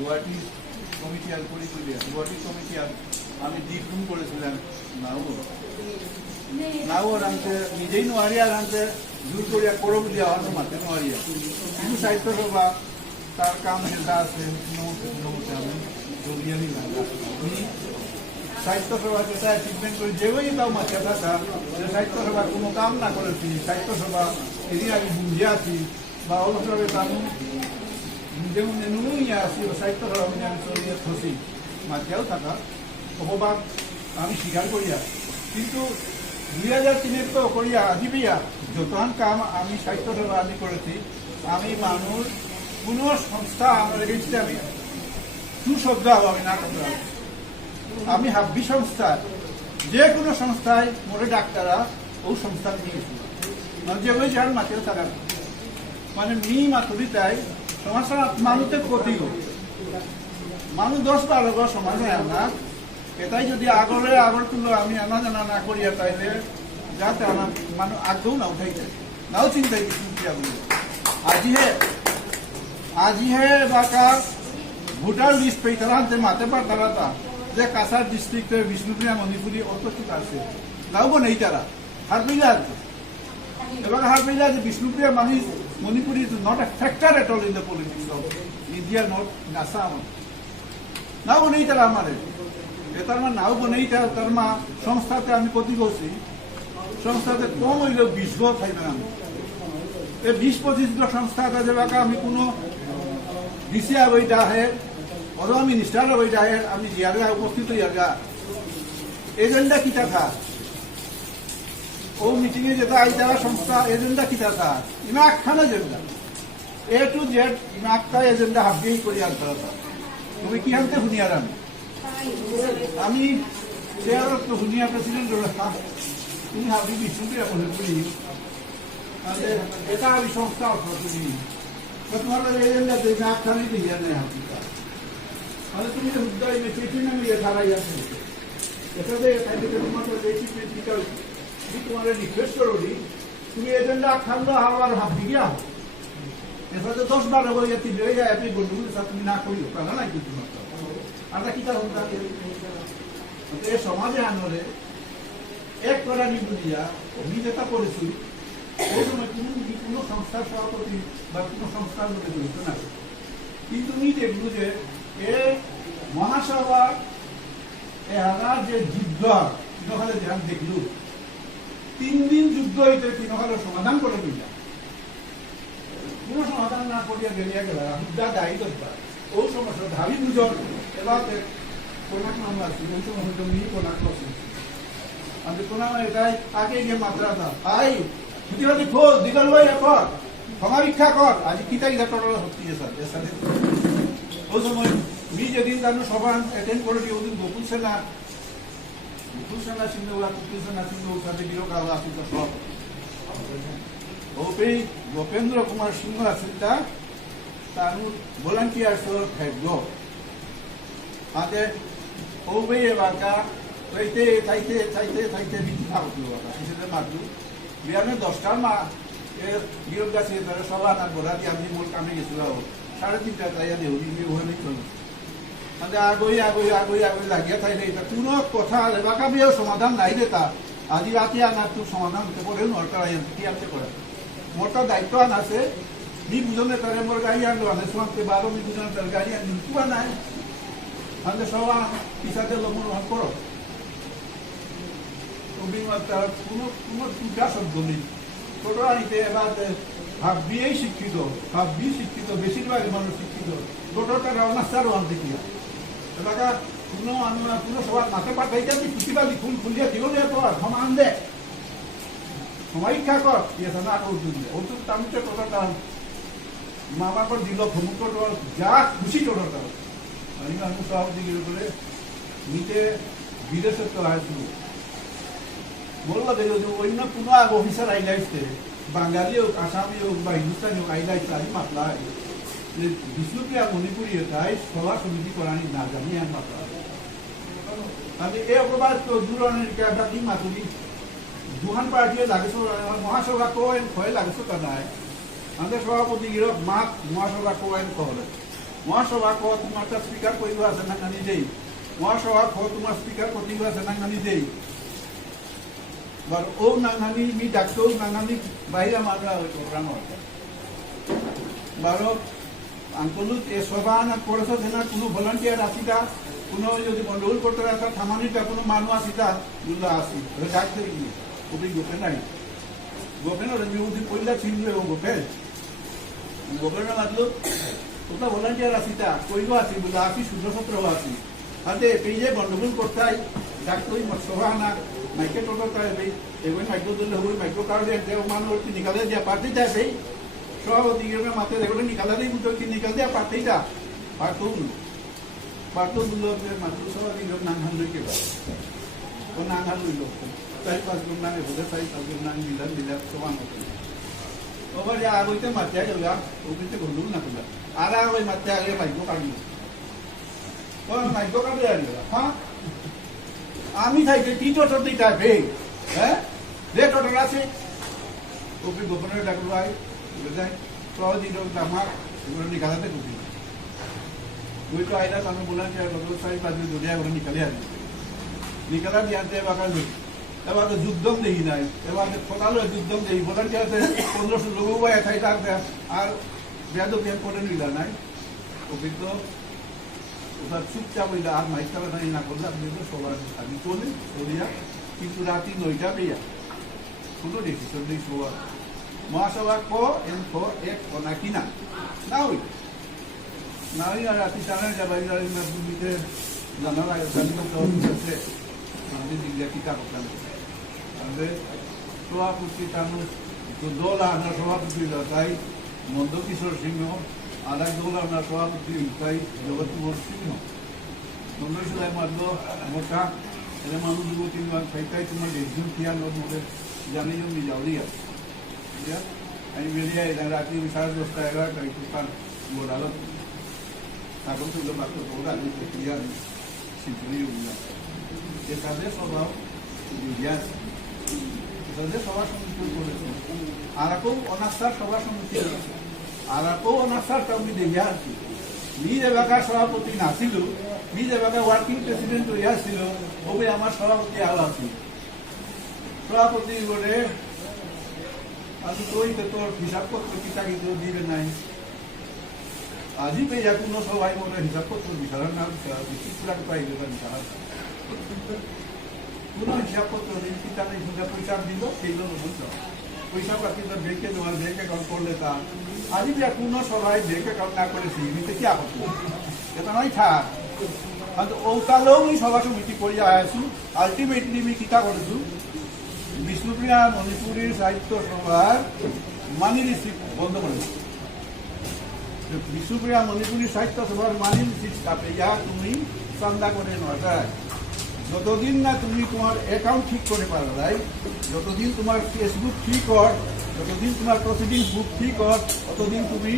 Guwahati committee আর Guwahati committee আর আমি ডিপ্রুম করেছিলাম নাও আনতে নিজেই নোয়ারিয়া আনতে জোর করিয়া করব দিয়া হওয়ার মাতে নোয়ারিয়া কিন্তু সাহিত্য সভা তার কাম যেটা আছে নমতে আমি জড়িয়ে নিলাম সাহিত্য সভা যেটা অ্যাচিভমেন্ট করে যেভাবেই তাও মাথা থাকা যে সাহিত্য সভা কোনো কাম না করেছি সাহিত্য সভা এদিন আমি বুঝে আছি বা অলসভাবে তার যেমন নুনিয়া আছি সাহিত্য সভা আমি চলিয়ে থসি মাথিয়াও থাকা অপবাদ আমি স্বীকার করিয়া কিন্তু 2003 তো করিয়া আজি বিয়া যতক্ষণ কাম আমি সাহিত্য সভা আমি করেছি আমি মানুষ কোনো সংস্থা আমার এগেন্স্টে আমি সুশব্দ আমি না করতে আমি হাব্বি সংস্থা যে কোনো সংস্থায় মোরে ডাক্তাররা ও সংস্থা নিয়ে গেছিল মানে যে ওই যার মাঠেও থাকা মানে মি মাতুরিতায় সমাজের মানুষের ক্ষতি মানুষ 10-12 সমাজে আনা এটাই যদি আগর তুলো আমি আনা জানা না করিয়া তাইলে যাতে আমার মানুষ আগেও না উঠাইতে নাও চিন্তাই কিছু আজিহে বাকা ভোটার লিস্ট পেয়ে আনতে মাতে পার তারা যে কাছাড় ডিস্ট্রিক্টের বিষ্ণুপ্রিয়া মণিপুরী অত ঠিক আছে নাও নেই তারা হার পেয়ে আছে এবার হার পেয়ে যে Bishnupriya Manipuri is not a factor at all in the politics of India not Assam now নেই তারা আমাদের তার মা নাও নেই তার মা সংস্থাতে আমি ক্ষতি করছি সংস্থাতে কম হইলেও 20 গো খাইবেন আমি এই 20-25 সংস্থা কাজে বাকা আমি কোনো ডিসিআ বইটা আহে অথবা মিনিস্টার বইটা আহে আমি জিয়ারগা উপস্থিত হইয়াগা এজেন্ডা কি থাকা ও মিটিং এ যেটা আই যারা সংস্থা এজেন্ডা কি থাকা ইমা একখান এজেন্ডা এ টু জেড ইমা একটা এজেন্ডা হাবিয়েই করি আনতে তুমি কি আনতে শুনিয়ার আমি চেয়ারত তো শুনিয়া প্রেসিডেন্ট তুমি হাবি বিষ্ণুপ্রিয়া মণিপুরী এটা আমি সংস্থা তুমি তোমার এজেন্ডা দেখে একখানি দিয়ে নেই হাবিকা মানে তুমি উদ্যোগ চেষ্টা নামে ধারাই আছে এটাতে তোমার তোমার রিকোয়েস্ট করো তুমি এজেন্ডা খান্দ হওয়ার হাবি গিয়া এটাতে 10-12 হয়ে যাচ্ছি হয়ে যায় আপনি বন্ধু তুমি না করিও কেন না কিন্তু আমরা কি সমাজে আনলে এক করা নিবুলিয়া আমি যেটা করেছি ওই সময় কোনো সংস্থার সভাপতি বা কোনো সংস্থার মধ্যে জড়িত না কিন্তু তুমি দেখবো যে এ মহাসভা এরা যে যুদ্ধ তিনখালে ধ্যান দেখলু 3 দিন যুদ্ধ হইতে তিনখালে সমাধান করে দিলা কোনো সমাধান না করিয়া গেলিয়া গেল যা দায়ী করবা ও সমস্যা ধাবি বুঝন এবার কোনাক মামলা আছে ওই সময় হয়তো মি কোনাক লস আমি কোনা এটাই আগে গিয়ে মাত্রা দা আই যদি হলে খোঁজ দিগল লই কর ক্ষমা ভিক্ষা কর আজ কিতা কিতা টোটাল হচ্ছে স্যার এর সাথে ওই সময় মি যেদিন জানো সভা অ্যাটেন্ড করে দিই ওদিন গোকুল সেনা সিংহ সাথে বিরোধ আসিল সব ওপেই গোপেন্দ্র কুমার সিংহ আসিল তার ভলান্টিয়ার্স থাকল আগে ওবেই এবারকা চাইতে চাইতে চাইতে চাইতে বিক্ষা হতো সেটা মাত্র বিয়ানে 10টার মা বিরোধ গাছে তারা সবার না ঘোরা দিয়ে আমি মূল কামে গেছিল 3:30টা তাইয়া দেউরি ওখানে চল মানে আগই লাগিয়া তাইলে এটা কোনো কথা এবাকা বিয়েও সমাধান নাই রে তা আজি রাতে আনা তোর সমাধান হতে পারে নরকার কি আনতে করে মোটা দায়িত্ব আন আছে নি বুঝনে তারে মোর গাড়ি আনলো আনে সমাজকে 12 মি বুঝনে তার গাড়ি আনি তুবা নাই আমাদের সবা পিছাতে লমন করো তার কোনো টুটা শব্দ নেই ছোটরা নিতে এবার ভাববিয়েই শিক্ষিত বেশিরভাগ মানুষ শিক্ষিত ছোটটা রওনাস্তার ওয়ান দেখিয়া এলাকা কোনো সবার মাথা পাঠাইতে আমি প্রতিবাদী ফুল খুলিয়া দিও না তো সমান দে সমীক্ষা কর না অর্জুন অর্জুন তামিতে টোটাটা মা বাবার দিল সমুদ্র যা খুশি টোটাটা আমি সব দিকে করে নিতে বিদেশে তো আসবো বলবো দেখো যে অন্য কোনো অফিসার আইলাইছে বাঙালি হোক আসামি হোক বা হিন্দুস্তানি হোক আইলাইছে আমি মাতলা যে বিষ্ণুপ্রিয়া মণিপুরী এটাই সভা সমিতি করানি না জানি আমি মাতলা আমি এই অপবাদ তো দূরণের ক্যাবি মাতুরি দুহান পার্টিয়ে লাগেছ মহাসভা কোয়েন ভয় লাগেছ তা নাই আমাদের সভাপতি গিরক মাত মহাসভা কোয়েন কহলে মহাসভা ক তোমার স্পিকার কইব আছে না নিজেই মহাসভা ক তোমার স্পিকার কতিব আছে না নিজেই বার ও নাঙানি মি ডাক্তার নাঙানি বাইরে মারা ওই প্রোগ্রাম হয় বারো আঙ্কলুত এ সভা না করেছ না কোনো ভলান্টিয়ার আসিতা কোনো যদি গন্ডগোল করতে রাখা থামানিটা কোনো মানুষ আসিতা দুল্লা আসি ডাকতে গিয়ে ওদের গোপে নাই গোপেন বিভূতি পইলা ছিনলে ও গোপেনের মাতলো ওটা ভলান্টিয়ার আসিতা কইব আসি বলে আসি শুদ্ধসত্র আসি হাতে পেয়ে গন্ডগোল করতাই ডাক্তার সভা না মাইকে টোটো তাই এবার মাইক্রো দিলে হবো মাইক্রো কার্ডে মানুষ নিকালে দিয়া পার্টি যাবে সভাপতি মাতে দেখো নিকালা দিই বুঝো কি নিকাল দিয়া পার্টিটা পার্টুন মাতৃ সভাপতি নাঙ্গাল লইকে ও নাঙ্গাল লইল 4-5 জন নামে বোধ 4-5 জন নাম মিলাম সমান হতো ওবার যা আগইতে মাত্রা গেল ওইতে গন্ডগোল না করলা আর ওই মাত্রা আগে মাইক্রো কার্ড ও মাইক্রো কার্ডে আর হ্যাঁ আমি থাইতে টি টোটর দিটা বে হ্যাঁ যে টোটর আছে ওকে গোপনের ডাকলো ভাই বুঝাই সহজ দিল আমার এগুলো নিকালাতে করবি ওই তো আইলা তাহলে বললাম যে ডক্টর সাহেব আজ দুনিয়া ওরা নিকালে আসবে নিকালা দিয়ে আনতে এবার এবার যুদ্ধম দেখি নাই এবার ফোটালো যুদ্ধম দেখি ভলান্টিয়ারতে 1500 লোক একাই থাকবে আর বেদ বিয়ান করে নিলা নাই অভিজ্ঞ ওটা চুপচাপ হইলা আর মাইকালা নাই না করলে আপনি তো সবার আমি চলে চলিয়া কিন্তু রাতি 9টা বেয়া কোনো ডিসিশন নেই সবার মহাসভা ক এন ক এক না কিনা না ওই না ওই আর রাতি সারা যাবাই ভূমিতে জানালা আছে আমাদের দিল্লি টিকা করতাম আমাদের সভাপতি টানুষ দল আমরা সভাপতি তাই নন্দকিশোর সিংহ আর এক দল আমরা সভাপতি তাই জগৎকুমার সিংহ নন্দকিশোর মারল মোটা এর মানুষ দুটো তিনবার খাইতাই তোমার একজন খেয়াল মধ্যে জানি জমি যাওয়ারই আছে আমি বেরিয়ে রাত্রি 10:30 11টা একটু গোড়ালো তারপর তুলে মাত্র ওরা আমি প্রক্রিয়া শিল্পী তাদের স্বভাব তাদের সভা সমিতি করেছে আর কেউ অনাস্থার সভা সমিতি আছে আর কেউ অনাস্থার আমি দেখে আসছি নিজ এলাকার সভাপতি নাছিল নিজ এলাকার ওয়ার্কিং প্রেসিডেন্ট হইয়া ছিল ওবে আমার সভাপতি আলো আছে সভাপতি বলে আমি তো তোর হিসাবপত্র কিতা কিন্তু দিবে নাই আজি পেয়ে কোনো সবাই মনে হিসাবপত্র বিচারার নাম পুরা পাইলে বিচার কোনো হিসাবপত্র দিন কিতা নেই পয়সা দিল সেইগুলো বলছো পয়সা পাতি তো ব্যাংকে তোমার ব্যাংক অ্যাকাউন্ট করলে তা আজি পেয়ে কোনো সবাই ব্যাংক অ্যাকাউন্ট না করেছি এমনিতে কি আপত্তি এটা নয় থাক ওকালেও আমি সভা সমিতি করিয়া আছো আলটিমেটলি আমি কিতা করেছো বিষ্ণুপ্রিয়া মণিপুরী সাহিত্য সভার মানি রিসিপ্ট বন্ধ করেছে বিষ্ণুপ্রিয়া মণিপুরী সাহিত্য সভার মানি রিসিপ্ট পেয়া তুমি চান্দা করে নয় যতদিন না তুমি তোমার অ্যাকাউন্ট ঠিক করে পারো রাই যতদিন তোমার ফেসবুক ঠিক কর যতদিন তোমার প্রসিডিং বুক ঠিক কর ততদিন তুমি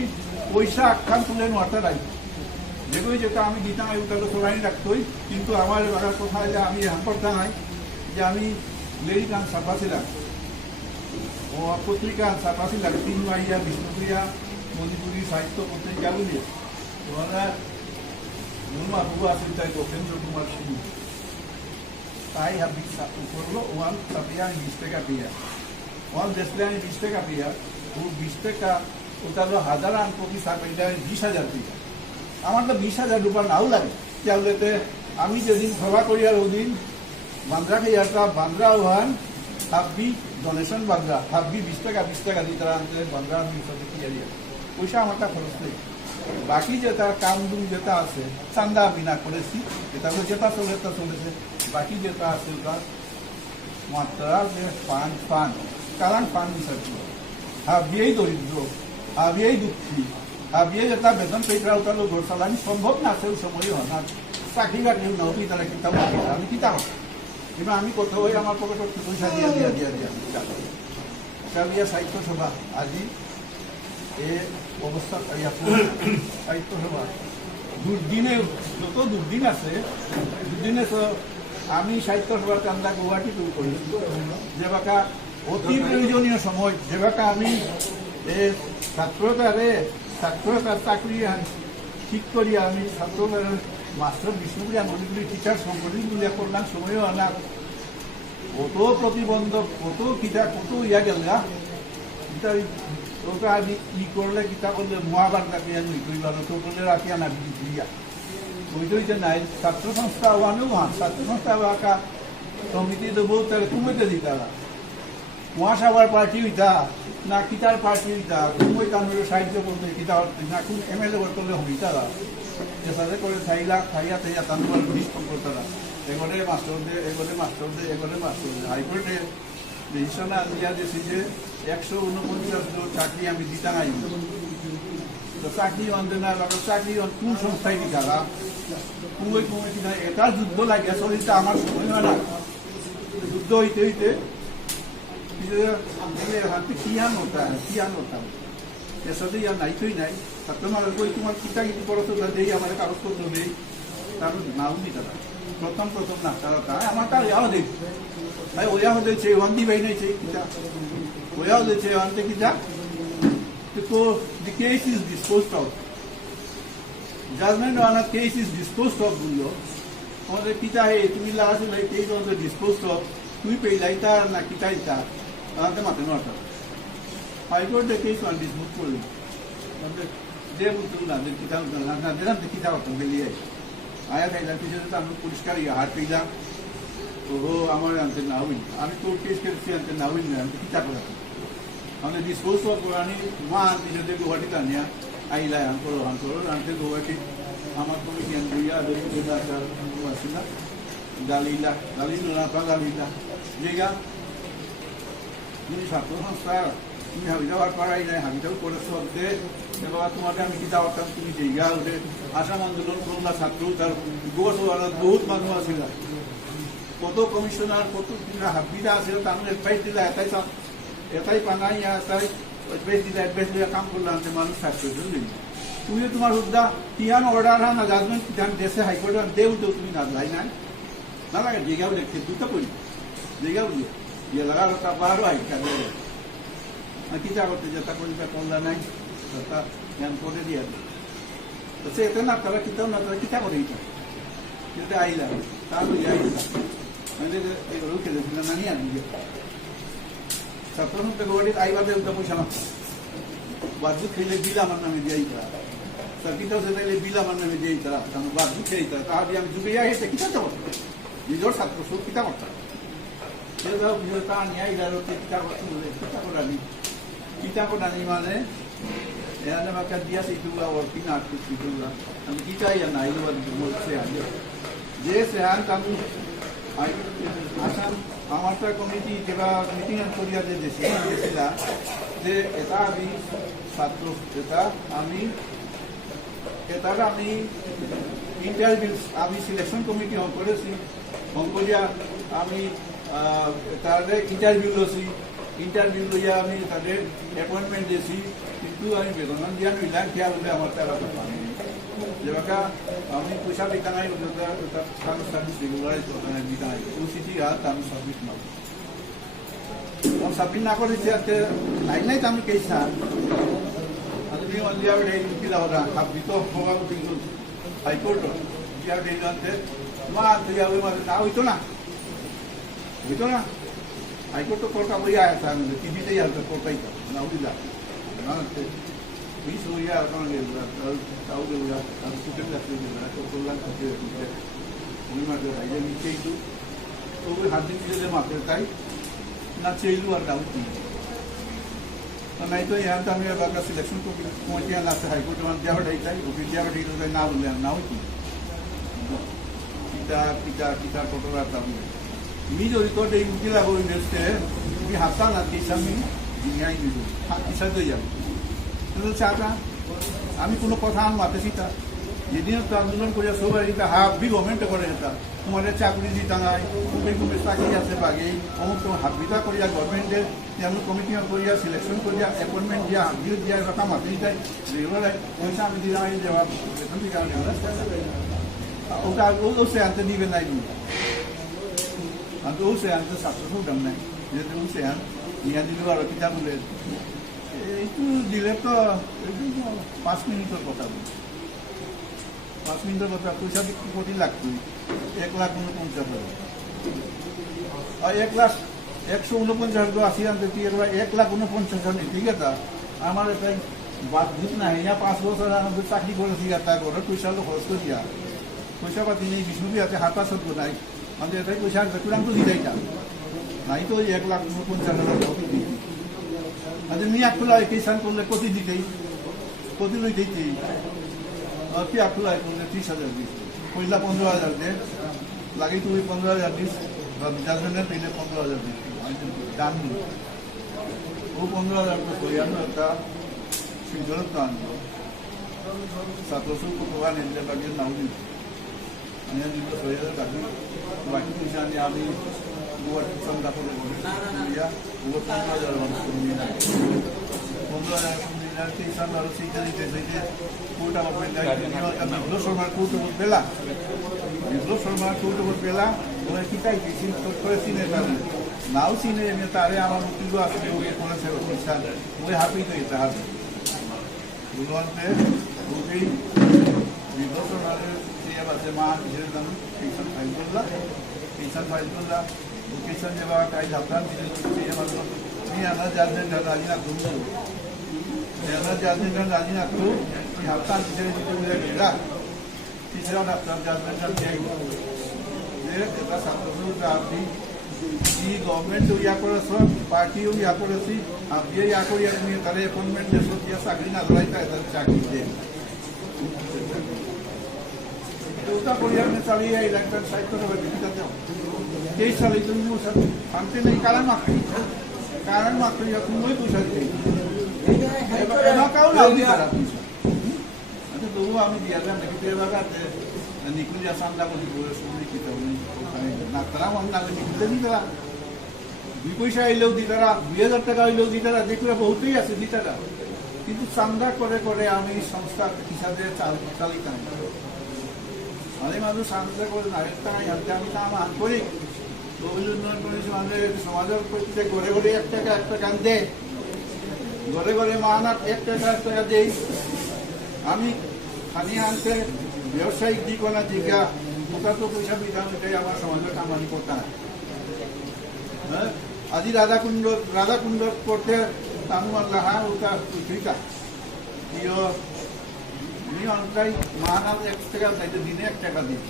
পয়সা আখ্যান তুলে নোয়াটা রাই যেগুলি যেটা আমি দিতাম ওটা তো সবাই রাখতোই কিন্তু আমার এবার কোথায় যে আমি এখন করতাম যে আমি লেডি গান ছাপা ছিলাম ও পত্রিকা ছাপা ছিলাম 3 মাইয়া বিষ্ণুপ্রিয়া মণিপুরী সাহিত্য পত্রিকা বলি ওরা মনুমা বাবু আছে তাই গোপেন্দ্র কুমার সিং তাই আমি করলো ওয়ান ছাপিয়া 20 টাকা পেয়া ওয়ান দেখলে আমি 20 টাকা পেয়া ও 20 টাকা ওটা হলো হাজার আন কপি ছাপাইটা 20,000 টাকা আমার তো 20,000 রুপা নাও লাগে তাহলে আমি যেদিন সভা করি আর ওদিন বান্দ্রা খেয়াটা বান্দ্রা ওয়ান হাব্বি ডোনেশন বান্দ্রা হাব্বি 20 টাকা দিয়ে তারা আনতে বান্দ্রা পয়সা আমার খরচ নেই বাকি যেটা কামদুম যেটা আছে চান্দা বিনা করেছি এটা যেটা চলেছে বাকি যেটা আছে ওটা মাত্রা যে ফান কারণ ফান হিসাবে হাবিয়েই দরিদ্র হাবিয়েই দুঃখী হাবিয়ে যেটা বেতন পেয়েরা ওটা ঘর চালানি সম্ভব না সেই সময় হয় না চাকরি বাকরি নৌকরি তারা কিতাব আমি কিতাব কিন্তু আমি কোথাও ওই আমার পকেটে পয়সা দিয়া সাহিত্য সভা আজি এই অবস্থা সাহিত্য সভা দুর্দিনে যত দুর্দিন আছে দুর্দিনে তো আমি সাহিত্য সভার চান্দা গুয়াহাটি তৈরি করি যে বাকা অতি প্রয়োজনীয় সময় যে বাকা আমি ছাত্রতার চাকরি ঠিক করিয়া আমি ছাত্র মাস্টার বিষ্ণুপ্রিয়া মণিপুরী টিচার সংগঠন মিলিয়া করলাম সময়ও আনার কত প্রতিবন্ধক কত কিতা কত ইয়া গেল গা ওটা আমি ই করলে কিতা করলে মহাবার কাটিয়া নই কইবার তো করলে রাখিয়া না দিয়া ওই তো যে নাই ছাত্র সংস্থা ওয়ানেও ছাত্র সংস্থা বাকা সমিতি দেবো তাহলে তুমি তো দিতা মহাসভার পার্টি হইতা না কিতার পার্টি হইতা তুমি তাদের সাহায্য করতে কিতা না কোন এমএলএ করলে হইতা এসাথে করে খাইলা খাইয়া তাইয়া তাদের ডিস্টার্ব করতারা এগোরে মাস্টার দে এগোরে মাস্টার দে এগোরে মাস্টার দে হাইকোর্টে ডিসিশন দিয়া দিয়েছি যে 149 জন চাকরি আমি দিতা নাই তো চাকরি অন্ধে না চাকরি কোন সংস্থায় দিতারা কুমই কুমই কিনা এটা যুদ্ধ লাগে চলিতে আমার সময় হয় না যুদ্ধ হইতে হইতে হাতে কিয়ান হতা এসাথে ইয়া নাই তুই নাই তোমার কই তোমার কিতা কিছু পড়াশো দেই আমার কাগজপত্র দেই তার নাও নি তারা প্রথম না তারা আমার তার ইয়াও দেই ভাই ওয়া হতে চে ওয়ান্দি ভাই নাই চে কিতা ওয়া হতে চে ওয়ান্তে কিতা তো the case is disposed of judgment on a case is disposed of বললো আমাদের কিতা হে তুমি লাগাছো লাই case on the disposed of তুই পেইলাইতা না কিতাইতা আমাদের মাথা নটা হাইকোর্টে কেস অন ডিসপোজ করলি যে বলতো না যে কিতা না দিলাম তো কিতা হতো বেরিয়ে আয়া খাইলাম পিছনে তো আমি পরিষ্কার হাত পেলাম ও আমার আনতে না হইনি আমি তোর কেস করেছি আনতে না হইনি আমি কিতা করা हमने डिस्पोज ऑफ करानी वहाँ आंटी गुवाहाटी तानिया आई ला हमको आंटी गुवाहाटी हमारे को भी ज्ञान दिया अभी के बाद वासिना गालीला गालीला ना गालीला जेगा ছাত্র সংস্থা তুমি হাবিজাবাদ পাড়াই নাই হাবিজাও করেছ দে বাবা তোমাকে আমি কিতা করতাম তুমি জায়গা ওদের আসাম আন্দোলন করলা ছাত্র তার গোস বহুত মানুষ আছিল কত কমিশনার কত হাবিজা আছিল তার এডভাইস দিলা এটাই পানাই এটাই এডভাইস দিলে কাম করলাম যে মানুষ থাকতো বুঝলি তুমি তোমার হুদ্দা কিয়ান অর্ডার না জাজমেন্ট কিয়ান দেশে হাইকোর্টে দেউ তো তুমি না লাই নাই না লাগে জায়গাও দেখতে দুটো করি জায়গাও দিয়ে ইয়ে লাগা তা পাহাড়ও হাইকা দেবে কিতা করতে যেটা করিটা করলা নাই তা জ্ঞান করে দিয়ে তো সে এটা না তারা কিতাও না তারা কিতা করে এটা কিন্তু আইলা তাহলে আইলা মানে এগুলো খেলে না নিয়ে আনবি ছাত্র সংস্থা গুয়াহাটির আইবাতে উল্টা পয়সা না বাজু খেলে বিল আমার নামে দিয়াই তারা সার্কিটাও সেটাইলে বিল আমার নামে দিয়াই তারা বাজু খেয়ে তারা তাহলে আমি যুগে যাই হেঁটে কিতা যাবো নিজের ছাত্র সব কিতা করতাম তা নিয়ে কিতা করতে বলে কিতা করানি মানে এখানে আমাকে দিয়া সেইটুলা ওয়ার্কিং আর্ট সেইটুলা আমি কিতাই না এইবার বলছে যে সেহান আমি আসাম আমারটা কমিটি যেটা মিটিং করিয়া যে দিয়েছিলা যে এটা আমি ছাত্র এটা আমি ইন্টারভিউ আমি সিলেকশন কমিটি করেছি করিয়া আমি তাদের ইন্টারভিউ লছি ইন্টারভিউ লইয়া আমি তাদের অ্যাপয়েন্টমেন্ট দিয়েছি কিন্তু আমি বেতন দিয়া মিলান খেয়া বলে আমার তারা যেবাকা আমি পয়সা দিতা নাই তার সার্ভিস রেগুলারাইজ দিতা নাই ওসিটি আর তার সার্ভিস না সাবমিট না করেছি আজকে নাই তো আমি কেসা তুমি দিয়া কিলা ওরা হাবিত ভোগাল কিন্তু হাইকোর্ট দিয়া দিলাতে মা দিয়া না হইতো না হাইকোর্ট কোর্টা বই আয়া টিভিতেই আসবে কোর্টাই না উঠিলা না Bisa ya kan dia tahu dia harus sudah lah kotoran kerja ini macam aja ni itu तो हाथी जे मात्र ताई ना चेलू और डाउट नहीं तो यहाँ तो हमें बाका सिलेक्शन को पहुँचे ना हाईकोर्ट में दिया ढाईता दिया ढाई ना बोले ना होती पिता टोटल आता मी जो तो डे मुझे लागो इन्वेस्ट है मी हाथा ना किसा मी न्याय मिलो किसा तो जाओ तो चाहता আমি কোনো কথা আন মাতেছি তা যেদিন তো আন্দোলন করিয়া সবাই এটা হাফ বি গভর্নমেন্ট করে এটা তোমাদের চাকরি দিতা নাই কুমে চাকরি আছে বাগেই অমুক তোমার হাফ বিটা করিয়া গভর্নমেন্টের তেমন কমিটি করিয়া সিলেকশন করিয়া অ্যাপয়েন্টমেন্ট দিয়া হাফিও দিয়া এরকম মাতি যায় রেগুলার পয়সা আমি দিলাম এই জবাব বেতন দিকে ওটা ও সে আনতে দিবে নাই ও সে আনতে সাকসেসফুল দাম নাই যেহেতু ও সে আন নিয়া দিল আর কিতা বলে এইটো দিলে তো 5 মিনিটের কথা 5 মিনিটের কথা পয়সা বিক্রি কোটি লাগতো 1,49,000 আর 1,149,000 আনতে তুই একবার 1,49,000 ঠিক আছে আমার এটাই বাধ্যুত নাই ইয়া 5 বছর আমাদের চাকরি করেছি তা করে পয়সা হলো খরচ করিয়া পয়সা পাতি নেই বিষ্ণুবি হাতে হাতা সত্য নাই আমাদের এটাই পয়সা আসবে তুই তো দিদাই না নাই তো 1,49,000 কত দিই আচ্ছা মিয়া খোলা কিষান করলে কত দিতেই কত লই দিতেই কি খোলা করলে 30,000 দিস পয়লা 15,000 দে লাগে তুই 15,000 দিস জাজমেন্টের পেলে 15,000 দিস দাম নেই ও 15,000 তো করিয়ানো একটা সুইজরত দাম 700 কোটি নিতে বাকি নাও দিন আমি দিল 6,000 টাকা বাকি পয়সা আমি buat sangka pun ya buat 15,000 nanti sana harus ikan itu kuda berbeda ini kami belum sama kuda berbeda belum sama kuda berbeda boleh kita isi terus sini tadi now sini ini tadi amal mungkin dua asli boleh kalau saya bisa boleh happy itu itu happy duluan teh mungkin belum sama dia bahasa mah jadi kan pisan file lah location जेव्हा काही झापतात मी यांना जालन्यात राजीनाथ घेऊन यांना जालन्यात राजीनाथ तू झापतात तिथे तिथे उद्या गेला तिसऱ्या डॉक्टर जालन्यात त्याचा सातशे आपली ही गव्हर्नमेंट या करस पार्टी या करसी आपली या करी मी তারে অ্যাপয়েন্টমেন্ট দেছো দিয়া চাকরি না ধরাইতা এটা চাকরি দে ওটা করিয়া আমি চালিয়ে ইলেকশন সাইড করে দিতে যাও 23 साल इथून आमचे नाही कारण मागतो या तुम्ही तुझ्या काऊन लावली करा आता दोघं आम्ही द्यायला नाही ते बघा ते निघून या सांगता कोणी सोडली की नागताना म्हणून आम्ही निघलं नाही करा 2 পয়সা আইলেও দি তারা 2,000 টাকা আইলেও দি তারা যেগুলো বহুতই আছে দি তারা কিন্তু চান্দা করে করে আমি সংস্থা হিসাবে চালিতাম আমি মানুষ চান্দা করে নায়কটা নাই আমি কাম আন করি উন্নয়ন কমিশন আমাদের সমাজের প্রত্যেক ঘরে ঘরে 1 টাকা গান দেয় ঘরে ঘরে মাহানাত 1 টাকা দেই আমি খানি আনতে ব্যবসায়িক দিক না দিকা ওটা তো পয়সা বিধান এটাই আমার সমাজের কামানি করতে হয় হ্যাঁ আজি রাধাকুণ্ড করতে তামু আল্লাহ ওটা ঠিক আছে আমি অনলাই মাহানাত 1 টাকা চাইতে দিনে 1 টাকা দিই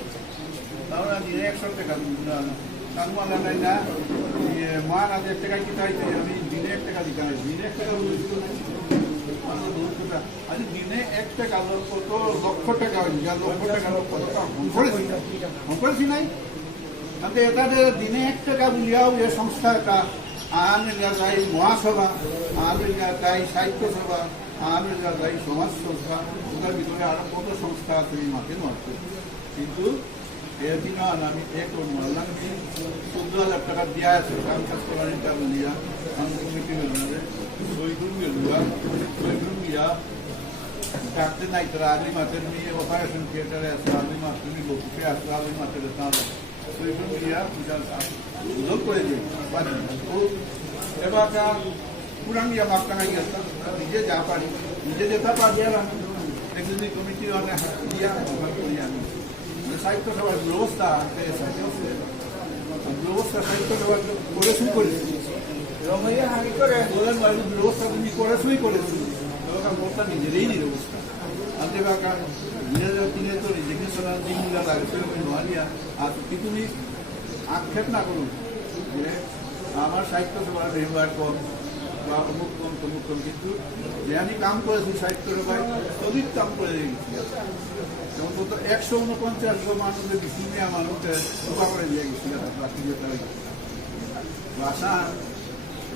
তাহলে দিনে 100 টাকা কানুমালা নাই না মান আজ 1 টাকা কিনতে হইতে আমি দিনে 1 টাকা দিতে হয় দিনে 1 টাকা আজ দিনে 1 টাকা কত লক্ষ টাকা হয়ে গেল লক্ষ টাকা করেছি নাই তাতে এটা দিনে 1 টাকা বুলিয়াও এ সংস্থাটা আন এলাকায় মহাসভা আন এলাকায় সাহিত্য সভা আন এলাকায় সমাজ সংস্থা ওটার ভিতরে আরো কত সংস্থা আছে এই মাঠে মারতে কিন্তু এদিন আমি এক মারলাম 14,000 টাকা দিয়া আছে কাম কাজ করার টাকা দিয়া আমি কমিটি মেম্বারে সইগুন গিয়া ডাক্তার নাই তারা আগে মাঠের নিয়ে অপারেশন থিয়েটারে আছে আগে মাঠের নিয়ে বসে আসলো আগে মাঠের তাহলে সইগুন গিয়া উদ্যোগ করে দিই ও এবার পুরান গিয়া মাপ টাকা গিয়েছে নিজে যা পারি নিজে যেতে পারি আর আমি একদিন কমিটি অনেক দিয়া করি আমি সাহিত্য সভার ব্যবস্থা সাহিত্য সভা করেছি ব্যবস্থা তুমি করেছই করেছি ব্যবস্থা নিজেরই ব্যবস্থা আনতে বাকা 2003 তো রেজিগনেশন দিনগুলা লাগছে নোয়ালিয়া আর তুমি আক্ষেপ না করুন যে আমার সাহিত্য সভার মেম্বার কম বা অমুক কম তমুক কম কিন্তু যে আমি কাম করেছি সাহিত্য সভায় অধিক কাম করে রেখেছি অন্তত 149 মানুষের বিষ্ণুমিয়া মানুষকে সভা করে দিয়ে গেছিল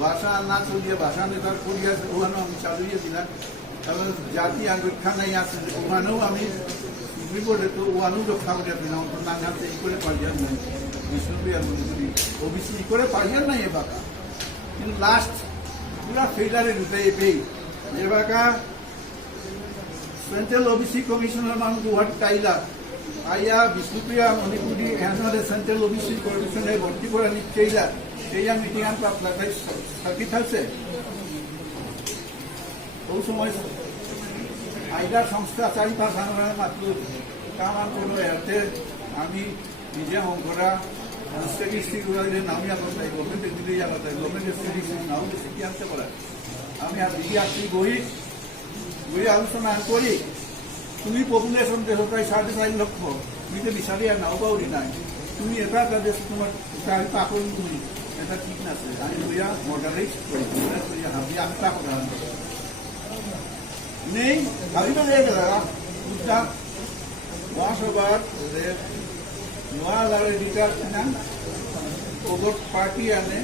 ভাষা না চলিয়ে ভাষা নেতার করিয়া ওখানেও আমি চালিয়ে দিলাম তারপরে জাতি আঙ্গক্ষা নাই আছে ওখানেও আমি বিপদে তো ওখানেও রক্ষা করিয়া দিলাম নাঙ্গাতে ই করে পারিয়ার নাই বিষ্ণুপ্রিয়ার মন্দির ওবিসি ই করে পারিয়ার নাই এ বাঁকা কিন্তু লাস্ট পুরা ফেলারে ঢুকে পেয়ে এ বাঁকা সেন্ট্রাল ওবিসি কমিশনের মানুষ গুয়াহাটি টাইলা আইয়া বিষ্ণুপ্রিয়া মণিপুরি এখানে সেন্ট্রাল ওবিসি কমিশনে ভর্তি করে নিচ্ছেইলা সেই মিটিং আপনার সার্কিট আছে ওই সময় আইডার সংস্থা 4-5 মাত্র কামান কোনো এতে আমি নিজে হংকরা স্ট্যাটিস্টিকগুলো দিলে নামই আলাদা তাই গভর্নমেন্টের দিলেই আলাদা গভর্নমেন্টের স্ট্যাটিস্টিক নাও বেশি কি আনতে পারে আমি আর দিকে আসছি বই আলোচনা করি তুমি পপুলেশন দেশ প্রায় 4.5 লক্ষ তুমি তো বিচারি আর নাও পাওরি নাই তুমি এটা একটা দেশ তোমার পাকল তুমি এটা ঠিক আছে আমি বইয়া মডারেট করি হাবি আমি পাকল নেই ভাবিবা বুঝলাম মহাসভার নোয়া লারে ডিটার না ওগর পার্টি আনে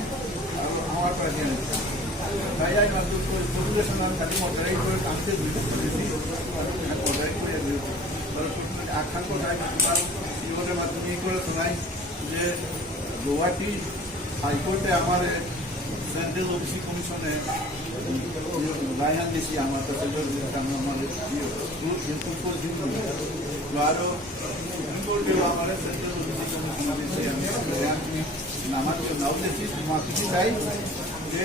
আর আমার পার্টি আনে তাই আমি মাত্র পপুলেশন খালি মডারেট করে কামতে মডারেট করে আখার কথায় তোমার জীবনের মাধ্যমে করে শোনাই যে গুয়াহাটি হাইকোর্টে আমার সেন্ট্রাল ওবিসি কমিশনে রায়হান দিয়েছি আমার কাছে আমাদের আরো সুপ্রিম কোর্টে আমার সেন্ট্রাল ওবিসি কমিশনে দিয়েছি আমি নামাকে নাও দিয়েছি তোমার কিছু চাই যে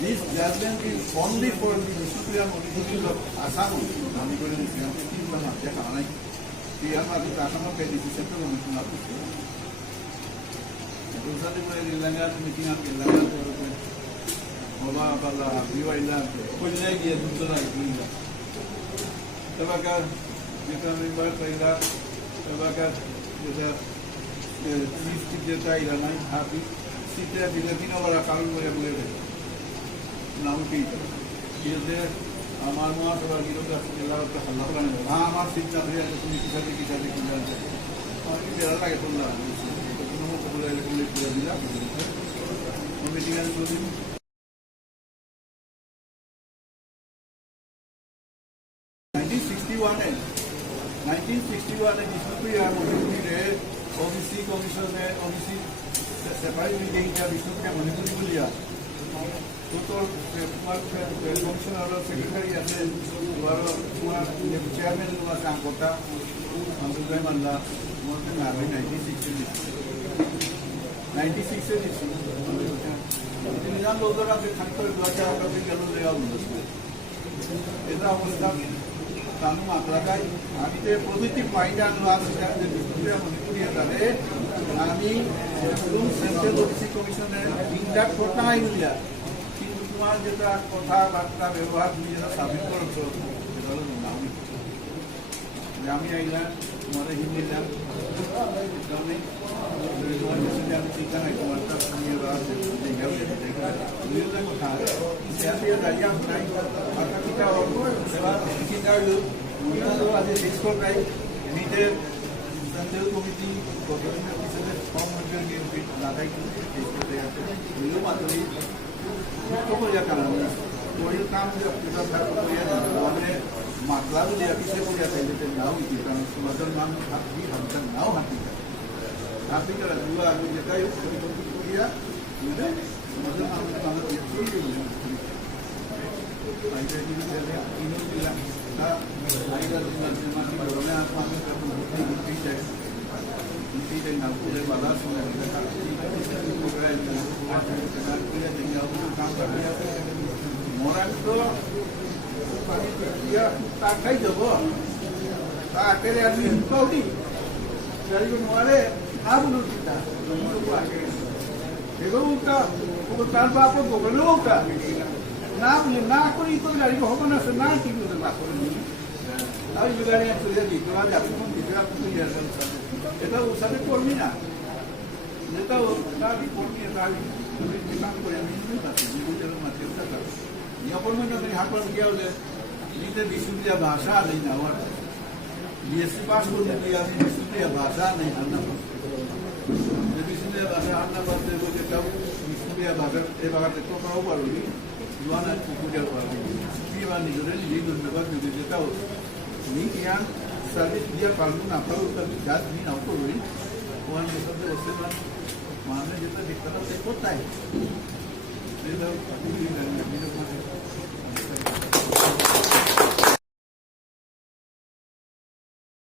this judgment is only for the Supreme Court of Assam. আমি করে দিচ্ছি আমি কি বললাম দেখা নাই কি আমার আসাম পেয়ে সেন্ট্রাল কমিশন আপনি Usate por el langar meeting up el langar por Oba para viva island. Pues ya que es un zona de isla. Tabacar, yo también voy a traer tabacar, yo sea chief de traer la happy. Si te ha dicho que no va a acabar voy a volver. নাম কি যে আমার মা সবার গিরোটা এলাকা হাল্লা করে না আমার চিন্তা হয়ে আছে তুমি কিভাবে কিভাবে কি জানতে আমি বেড়া লাগে তোমরা কোনো মতো বলে এরকম করে দিলাম কমিটিগান চলুন 1961 বিষ্ণুপ্রিয়া মণিপুরে ওবিসি কমিশনে OBC separate meeting Bishnupriya Manipuri বলিয়া তোমার কমিশনার সেক্রেটারি আছে তোমার চেয়ারম্যান আছে আঙ্কটা আন্দোলন মানলা তোমাকে না হয় 96 দিচ্ছি নিজাম লোকদের আছে খানিকরে দরকার কাছে গেল দেওয়া এটা অবস্থা তানু মাত্রায় আমি যে প্রতিটি পয়েন্টে আনলো আছে মণিপুরিয়া তাদের আমি সেন্ট্রাল ওবিসি কমিশনের ইন্ডাক্ট করতে হয় বলিয়া কিন্তু তোমার যেটা কথাবার্তা ব্যবহার তুমি যেটা সাবমিট করছো সেটা হলো আমি আইলাম তোমাদের হিন্দি নাম তোমার মেসেজে আমি চিন্তা নাই তোমারটা নিয়ে কথা দাঁড়িয়ে নাই আপনার চিন্তা সেবার চিন্তা আজ ডিসকোর নাই এমনিতে সেন্ট্রাল কমিটি গভর্নমেন্ট হিসেবে ফর্ম লাগাই কিন্তু মাত্রই করিয়া কারণ করিয়া কাম মানে মাতলাও দিয়া পিছিয়ে করিয়া চাইলে নাও ইতি কারণ সমাজের মানুষ হাতি ভাবছেন নাও হাতি হাতি করা দুয়া আমি যেটাই করিয়া সমাজের মানুষ মানুষ খাই যাব তা আকেলে আমি পাউনি গাড়িকে মোয়ালে আর উল্টা এগুলো উল্টা তার বাপ গোবলে উল্টা না বলে না করি তো গাড়ি হবে না না ঠিক মতো না করে নি আর এই গাড়ি চলে দিই তোমার যাবে কোন দিকে আপনি এটা উসাতে করবি না যেটা গাড়ি করবি গাড়ি কাম করে আমি নিজের মাঝে থাকা অপরমেন্ট হাঁপার গিয়ে হলে নিজের বিশুদ্ধিয়া ভাষা নেই না আমার বিএসসি পাস করতে গিয়ে আমি বিশুদ্ধিয়া ভাষা নেই হান্না বিশুদ্ধিয়া ভাষা হান্না করতে বলতে চাও বিশুদ্ধিয়া ভাষা এ ভাষাতে তোমরাও পারবি জোয়ান আর কুকুরেও পারবি বিমান নিজের নিজেই ধন্যবাদ যদি যেটাও নি ইয়ান সার্ভিস দিয়া পারবো না পারবো তাদের যার নি নাও করবি ওয়ান হিসাবে বসে মানে যেটা দেখতে কোথায়